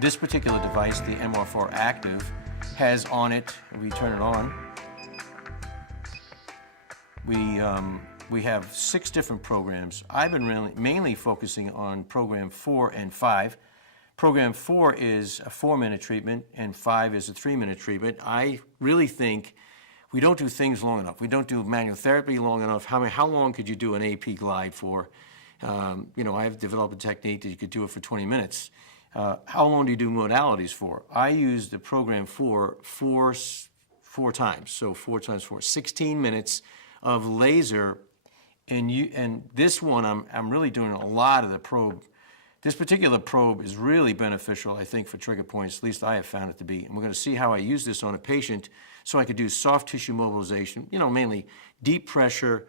This particular device, the MR4 ACTIV, has on it, if we turn it on, we have 6 different programs. I've been mainly focusing on program 4 and 5. Program 4 is a 4-minute treatment and 5 is a 3-minute treatment. I really think we don't do things long enough. We don't do manual therapy long enough. How long could you do an AP glide for? You know, I've developed a technique that you could do it for 20 minutes. How long do you do modalities for? I use the program 4 four times. So 4 times 4, 16 minutes of laser. And this one, I'm really doing a lot of the probe. This particular probe is really beneficial, I think, for trigger points. At least I have found it to be. And we're going to see how I use this on a patient so I could do soft tissue mobilization, you know, mainly deep pressure,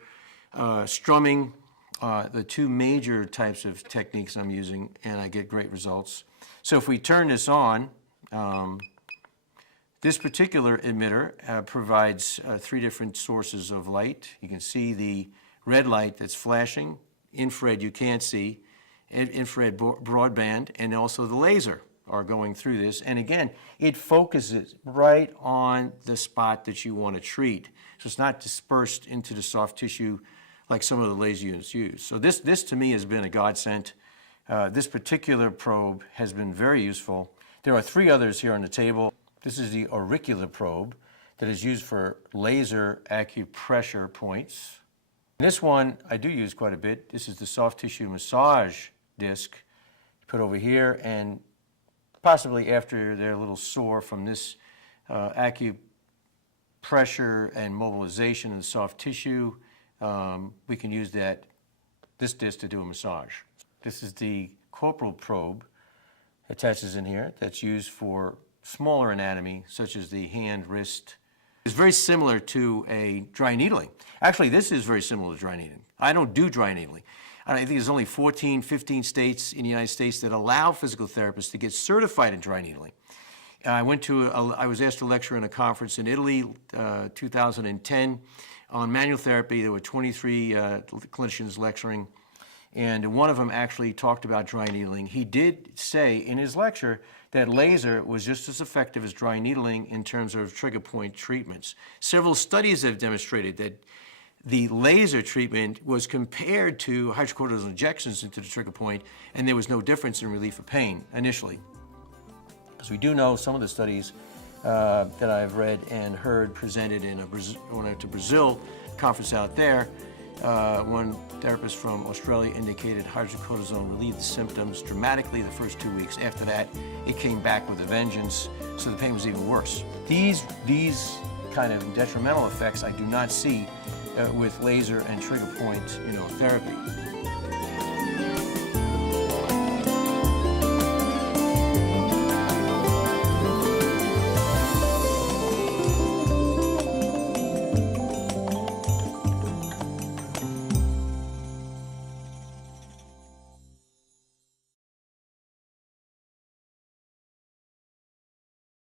strumming, the 2 major types of techniques I'm using, and I get great results. So if we turn this on, this particular emitter provides 3 different sources of light. You can see the red light that's flashing, infrared you can't see, infrared broadband, and also the laser are going through this. And again, it focuses right on the spot that you want to treat. So it's not dispersed into the soft tissue like some of the laser units use. So this to me has been a godsend. This particular probe has been very useful. There are 3 others here on the table. This is the auricular probe that is used for laser acupressure points. This one I do use quite a bit. This is the soft tissue massage disc. Put over here, and possibly after they're a little sore from this acupressure and mobilization in the soft tissue, we can use this disc to do a massage. This is the corporal probe attaches in here that's used for smaller anatomy, such as the hand, wrist. It's very similar to a dry needling. Actually, this is very similar to dry needling. I don't do dry needling. I think there's only 14, 15 states in the United States that allow physical therapists to get certified in dry needling. I was asked to lecture in a conference in Italy, 2010, on manual therapy. There were 23 clinicians lecturing, and one of them actually talked about dry needling. He did say in his lecture that laser was just as effective as dry needling in terms of trigger point treatments. Several studies have demonstrated that the laser treatment was compared to hydrocortisone injections into the trigger point, and there was no difference in relief of pain initially. As we do know, some of the studies that I've read and heard presented when I went to Brazil, conference out there, one therapist from Australia indicated hydrocortisone relieved the symptoms dramatically the first 2 weeks. After that, it came back with a vengeance, so the pain was even worse. These kind of detrimental effects I do not see with laser and trigger point therapy.